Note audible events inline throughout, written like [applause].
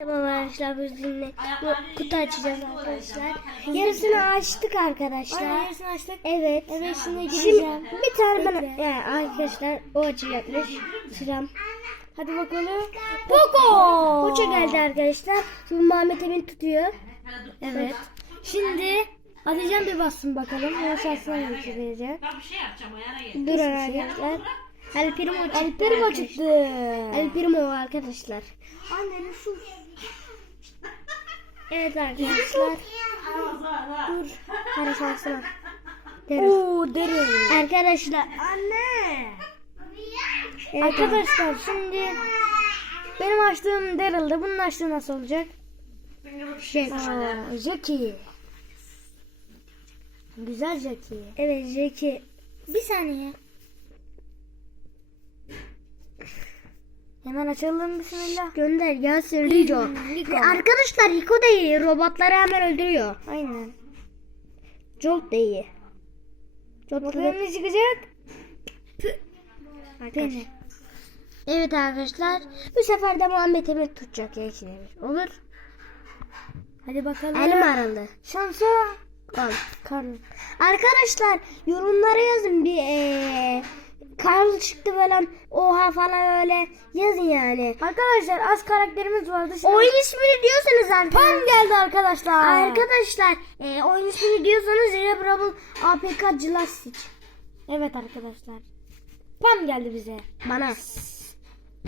Tamam arkadaşlar biz dinle. Bu kutu açacağız arkadaşlar. Yarısını açtık arkadaşlar. yarısını açtık. Evet. Evet, şimdi Şimdi gireceğim. bir tane Bekle. yani arkadaşlar o açacakmış. Sıram. Hadi bakalım. Poco. Koça geldi arkadaşlar. Şimdi Muhammed Emin tutuyor. Evet. Şimdi Hatice'm bir bassın bakalım. O şansına geçirecek. Dur arkadaşlar. El Primo çıktı. El Primo çıktı. El Primo arkadaşlar. Anne sus. Evet arkadaşlar. Dur. Şansına. Derim. Oo derin. Arkadaşlar. Anne. Evet, Arkadaşlar şimdi benim açtığım Daryl'dı. Bunun açtığı nasıl olacak? Aa, Jackie. Güzel Jackie. Evet Zeki. Bir saniye. Hemen açalım bismillah. Gönder gelsin Rico. Rico. Arkadaşlar Rico da iyi. Robotları hemen öldürüyor. Aynen. Jolt da iyi. Jolt Bakalım ne çıkacak? Arkadaşlar. Evet arkadaşlar. Bu sefer de Muhammed Emin tutacak ya. Olur. Hadi bakalım. Elim araldı. Şansa. Al. Karl. Arkadaşlar yorumlara yazın bir eee Karl çıktı falan oha falan öyle yazın yani. Arkadaşlar az karakterimiz vardı. Şimdi Oyun ismini diyorsanız arkadaşlar. Pam geldi arkadaşlar. Arkadaşlar eee oyun ismini diyorsanız Rebel APK Jurassic. Evet arkadaşlar. Pam geldi bize. Bana.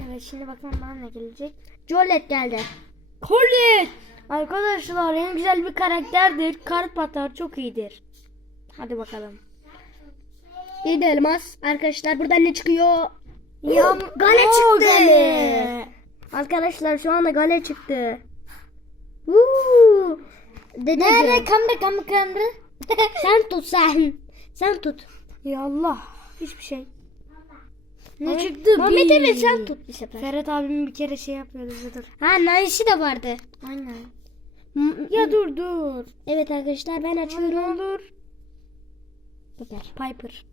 Evet şimdi bakalım bana ne gelecek. Jolet geldi. Colin. Arkadaşlar en güzel bir karakterdir. Kart atar çok iyidir. Hadi bakalım. Bir de elmas. Arkadaşlar buradan ne çıkıyor? Ya Gale Oo, çıktı. Gale. Arkadaşlar şu anda gale çıktı. Woo! Dede Nerede kambe kambe kambe? sen tut sen. Sen tut. Ya Allah. Hiçbir şey. Ne çıktı? Bir. Emin sen tut bir sefer. Ferhat abimin bir kere şey yapıyordu dur. Ha Nancy de vardı. Aynen. Ya dur dur. Evet arkadaşlar ben açıyorum. Olur. Süper. Piper.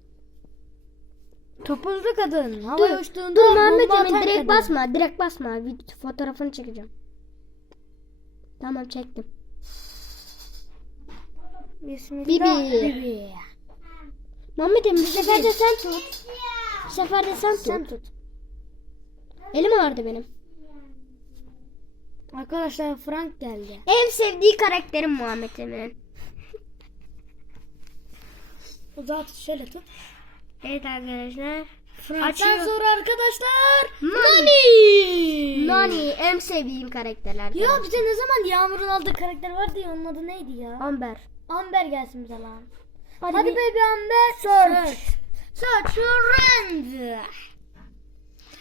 Topuzlu kadın. Havaya Dur, uçtuğunda dur bomba Emin direkt kadın. basma. Direkt basma. Bir fotoğrafını çekeceğim. Tamam çektim. Bismillah. Bibi. Bibi. Muhammed Emin bir sefer de sen tut. Bir sefer de sen tut. Sen tut. Elim ağrıdı benim. Arkadaşlar Frank geldi. En sevdiği karakterim Muhammed Emin'in. Uzat şöyle tut. Evet arkadaşlar. Açıyor. sonra arkadaşlar Nani. Nani en sevdiğim karakterler. Ya bize ne zaman Yağmur'un aldığı karakter vardı ya onun adı neydi ya? Amber. Amber gelsin bize lan. Hadi, Hadi, baby Amber. Search. Search hand.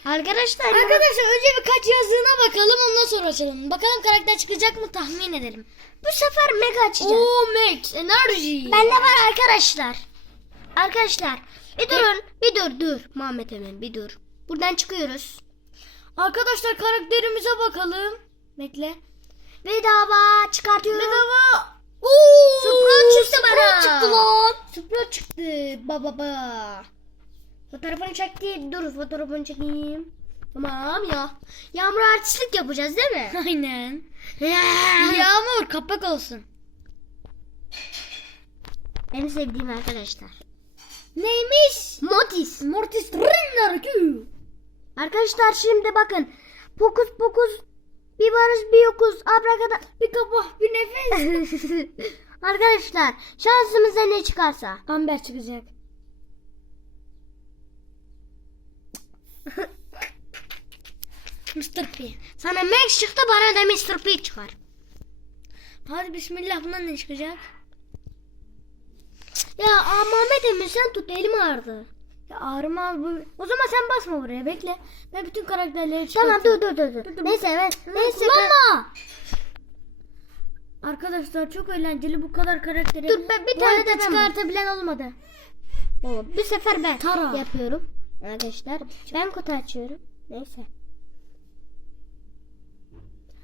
Arkadaşlar. Arkadaşlar önce birkaç yazığına bakalım ondan sonra açalım. Bakalım karakter çıkacak mı tahmin edelim. bu sefer mega açacağız. Oo Max enerji. Bende var arkadaşlar. Arkadaşlar. Bir durun. Bir dur dur. Muhammed Emin bir dur. Buradan çıkıyoruz. Arkadaşlar karakterimize bakalım. Bekle. Bedava çıkartıyorum. Bedava. Oo, Supra çıktı Supra bana. çıktı lan. Supra çıktı. Baba baba. Fotoğrafını çekti. Dur fotoğrafını çekeyim. Tamam ya. Yağmur artistlik yapacağız değil mi? [laughs] Aynen. Yağmur kapak olsun. en sevdiğim arkadaşlar. Neymiş? Mortis Renner Q. Arkadaşlar şimdi bakın. Pokus pokus. Bir varız bir yokuz. Abrakada. Bir kapak bir nefes. [laughs] arkadaşlar şansımıza ne çıkarsa. Amber çıkacak. Mr. P. Sana Max çıktı bana da Mr. P çıkar. Hadi bismillah bundan ne çıkacak? Ya aa, Muhammed Emin sen tut elim ağrıdı. Ya ağrıma bu. O zaman sen basma buraya bekle. Ben bütün karakterleri Tamam çıkartayım. dur dur dur. dur. dur. Neyse ben. Neyse. Kullanma. Arkadaşlar çok eğlenceli bu kadar karakteri. Dur ben bir tane de çıkartabilen olmadı. Oo, bir sefer ben Tara. yapıyorum. Arkadaşlar ben kutu açıyorum. Neyse.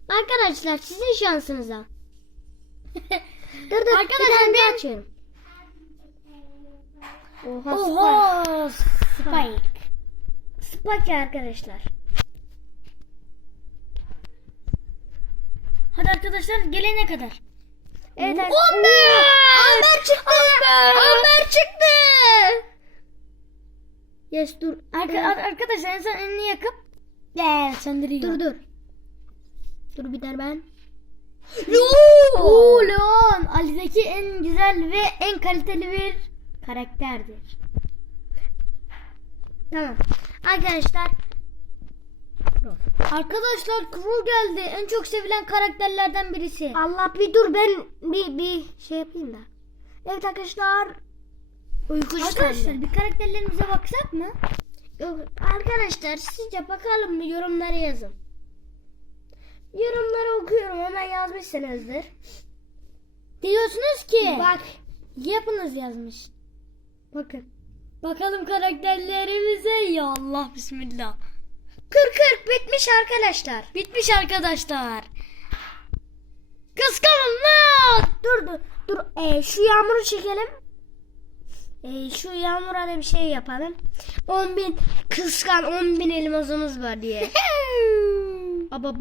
Arkadaşlar sizin şansınıza. [laughs] dur dur Arkadaşlar bir tane ben- açıyorum. Oha, Oha. Spike. Spike arkadaşlar. Hadi arkadaşlar gelene kadar. Evet Amber! Amber çıktı. Amber çıktı. Yes dur. Arka, ar- arkadaşlar en son elini yakıp yeah, söndürüyor. Dur dur. Dur bir der ben. Oo, Leon Ali'deki en güzel ve en kaliteli bir karakterdir. Tamam. Arkadaşlar Arkadaşlar Kuro geldi. En çok sevilen karakterlerden birisi. Allah bir dur ben bir bir şey yapayım da. Evet arkadaşlar. Uyku Arkadaşlar bir karakterlerimize baksak mı? Yok, arkadaşlar sizce bakalım mı yorumlara yazın. Yorumları okuyorum hemen yazmışsınızdır. Diyorsunuz ki Bak yapınız yazmış. Bakın. Bakalım karakterlerimize. Ya Allah bismillah. 40 40 bitmiş arkadaşlar. Bitmiş arkadaşlar. Kıskanın lan. Dur dur dur Ee, şu yağmuru çekelim. Ee, şu yağmura da bir şey yapalım. 10 bin kıskan 10 bin elmasımız var diye. [laughs] Baba